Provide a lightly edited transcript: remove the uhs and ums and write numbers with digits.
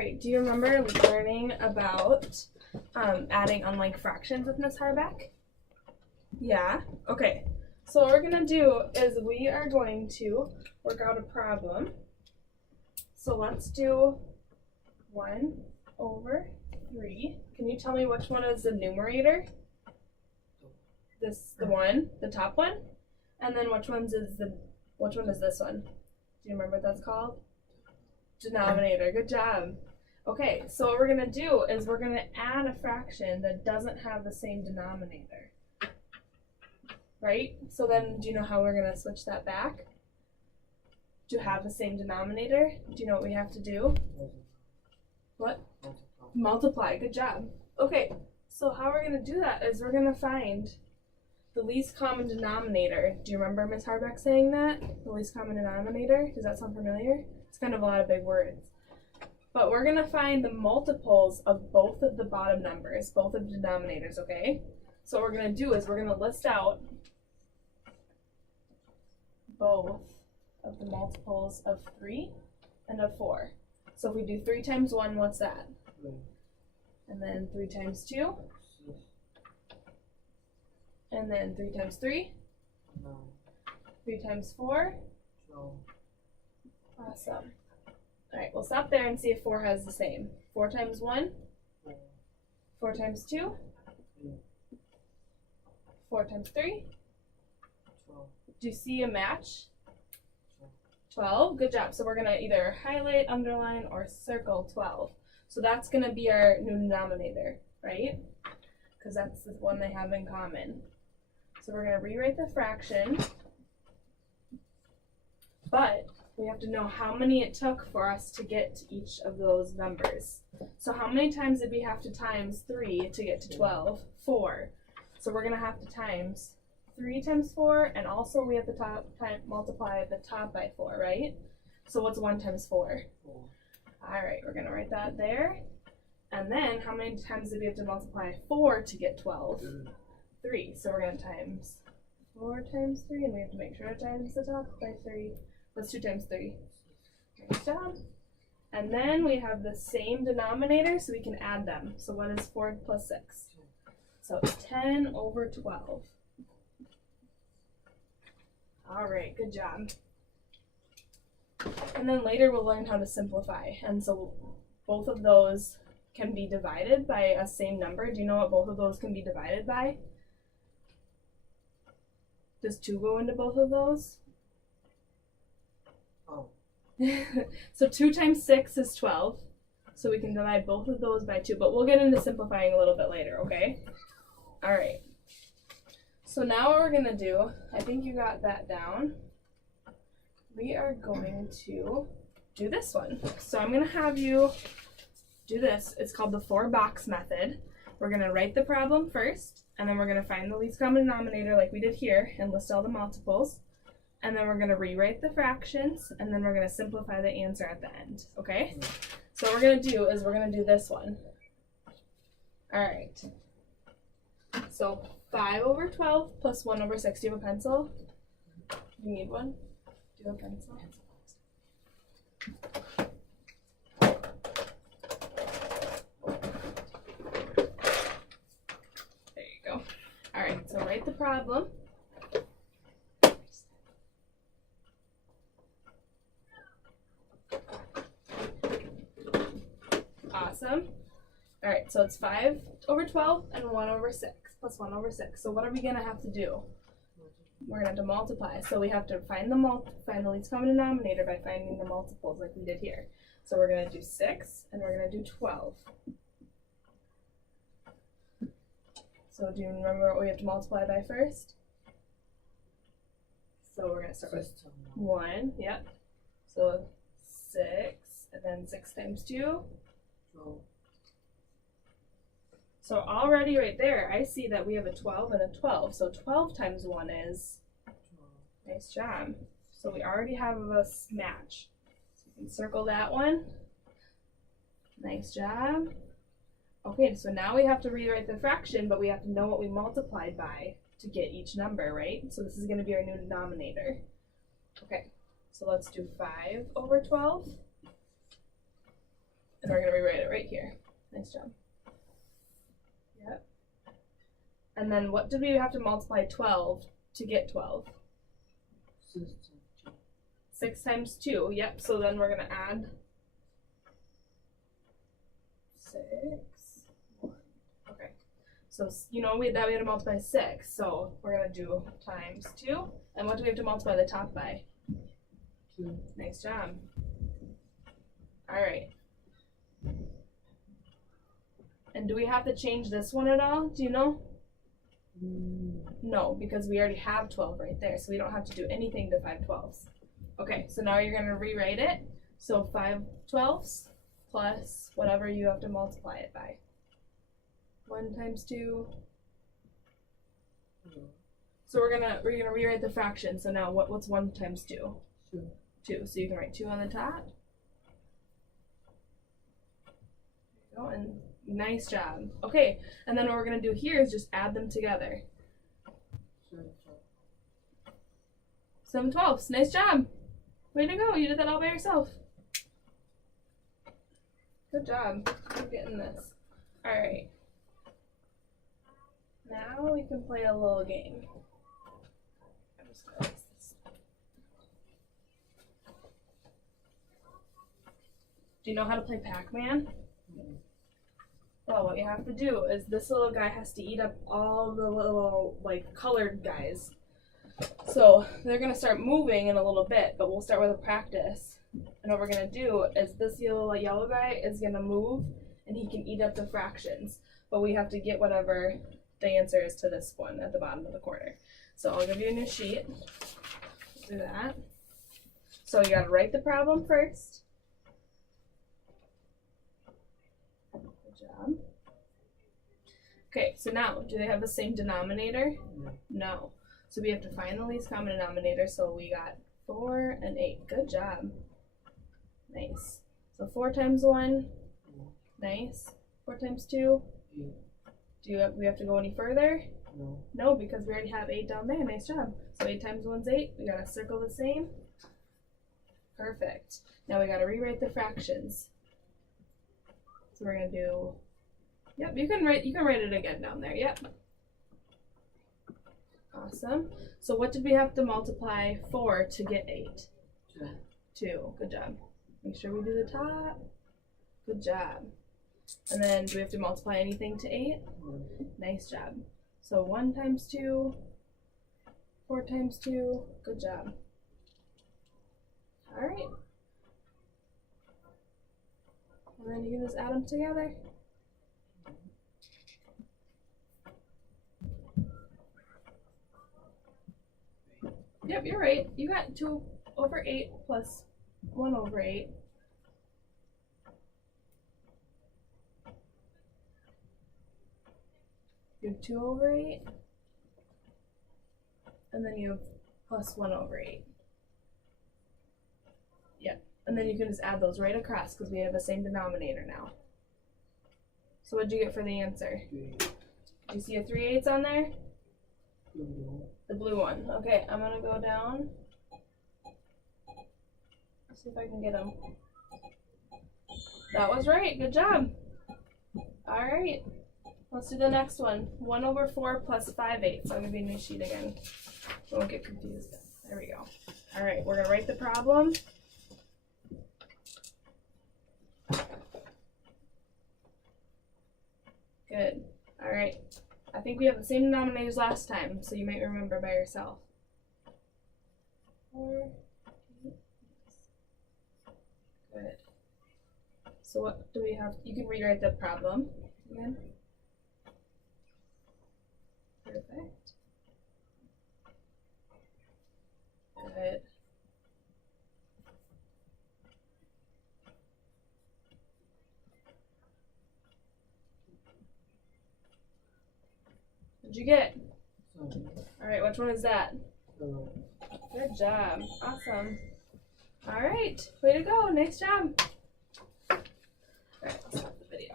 Alright, do you remember learning about adding unlike fractions with Miss Harbeck? Yeah? Okay. So what we're going to do is we are going to work out a problem. So let's do 1 over 3. Can you tell me which one is the numerator? The one, the top one? And then which one is this one? Do you remember what that's called? Denominator. Good job. Okay, so what we're going to do is we're going to add a fraction that doesn't have the same denominator. Right? So then do you know how we're going to switch that back? To have the same denominator? Do you know what we have to do? What? Multiply. Good job. Okay, so how we're going to do that is we're going to find the least common denominator. Do you remember Miss Harbeck saying that? The least common denominator? Does that sound familiar? It's kind of a lot of big words. But we're going to find the multiples of both of the bottom numbers, both of the denominators, okay? So what we're going to do is we're going to list out both of the multiples of 3 and of 4. So if we do 3 times 1, what's that? And then 3 times 2. And then 3 times 3. 3 times 4. Awesome. Alright, we'll stop there and see if 4 has the same. 4 times 1. 4 times 2. 4 times 3. Do you see a match? 12. Good job. So we're going to either highlight, underline, or circle 12. So that's going to be our new denominator, right? Because that's the one they have in common. So we're going to rewrite the fraction, but we have to know how many it took for us to get to each of those numbers. So how many times did we have to times 3 to get to 12? 4. So we're going to have to times 3 times 4, and also we have to multiply the top by 4, right? So what's 1 times 4? 4. Alright, we're going to write that there. And then how many times did we have to multiply 4 to get 12? 3. So we're going to times 4 times 3, and we have to make sure to times the top by 3. What's 2 times 3? Nice job. And then we have the same denominator, so we can add them. So what is 4 plus 6? So it's 10 over 12. Alright, good job. And then later we'll learn how to simplify. And so both of those can be divided by a same number. Do you know what both of those can be divided by? Does 2 go into both of those? Oh. So 2 times 6 is 12. So we can divide both of those by 2. But we'll get into simplifying a little bit later, okay? Alright. So now what we're going to do, I think you got that down. We are going to do this one. So I'm going to have you do this. It's called the 4-box method. We're going to write the problem first, and then we're going to find the least common denominator like we did here and list all the multiples. And then we're going to rewrite the fractions, and then we're going to simplify the answer at the end, okay? So what we're going to do is we're going to do this one. All right. So 5 over 12 plus 1 over 6. Do you have a pencil? You need one? Do you have a pencil? There you go. All right, so write the problem. Awesome. All right, so it's 5 over 12 and 1 over 6 plus 1 over 6. So what are we going to have to do? We're going to have to multiply. So we have to find the least common denominator by finding the multiples like we did here. So we're going to do 6 and we're going to do 12. So do you remember what we have to multiply by first? So we're going to start with 1. Yep. So 6, and then 6 times 2. 12. So already right there, I see that we have a 12 and a 12. So 12 times 1 is 12. Nice job. So we already have a match. So you can circle that one. Nice job. Okay, so now we have to rewrite the fraction, but we have to know what we multiplied by to get each number, right? So this is going to be our new denominator. Okay, so let's do 5 over 12. And we're going to rewrite it right here. Nice job. Yep. And then what did we have to multiply 12 to get 12? 6 times 2. Yep, so then we're going to add 6. 1. Okay. So, you know, we had to multiply 6. So we're going to do times 2. And what do we have to multiply the top by? 2. Nice job. All right. And do we have to change this one at all? Do you know? No, because we already have 12 right there, so we don't have to do anything to 5 12s. Okay, so now you're going to rewrite it. So 5 12s plus whatever you have to multiply it by. 1 times 2. So we're gonna rewrite the fraction. So now what's 1 times 2? 2. 2. So you can write 2 on the top. There you go, and nice job. Okay, and then what we're gonna do here is just add them together. 7 12ths. Nice job. Way to go. You did that all by yourself. Good job. Keep getting this. All right. Now we can play a little game. I'm just gonna erase this. Do you know how to play Pac-Man? Well, what you have to do is this little guy has to eat up all the little, like, colored guys. So they're going to start moving in a little bit, but we'll start with a practice. And what we're going to do is this yellow guy is going to move, and he can eat up the fractions. But we have to get whatever the answer is to this one at the bottom of the corner. So I'll give you a new sheet. Do that. So you got to write the problem first. Good job. Okay, so now, do they have the same denominator? No. So we have to find the least common denominator. So we got 4 and 8. Good job. Nice. So 4 times 1. Nice. 4 times 2. Do we have to go any further? No. No, because we already have 8 down there. Nice job. So 8 times 1 is 8. We gotta circle the same. Perfect. Now we gotta rewrite the fractions. So we're gonna do. Yep, you can write it again down there. Yep. Awesome. So what did we have to multiply 4 to get 8? 2. 2. Good job. Make sure we do the top. Good job. And then do we have to multiply anything to 8? No. Nice job. So 1 times 2, 4 times 2. Good job. All right. And then you can just add them together. Yep, you're right. You got 2 over 8 plus 1 over 8. You have 2 over 8. And then you have plus 1 over 8. Yep. And then you can just add those right across because we have the same denominator now. So what did you get for the answer? 3. Do you see a 3/8 on there? 2. The blue one. Okay, I'm gonna go down. Let's see if I can get them. That was right. Good job. All right. Let's do the next one. 1 over 4 plus 5/8. So I'll give you a new sheet again. Don't get confused. There we go. All right, we're gonna write the problem. Good. All right. I think we have the same denominators last time, so you might remember by yourself. 4, 8. Good. So what do we have? You can rewrite the problem again. Perfect. Good. What'd you get? 7. All right, which one is that? 7. Good job. Awesome. All right, way to go. Nice job. All right, let's stop the video.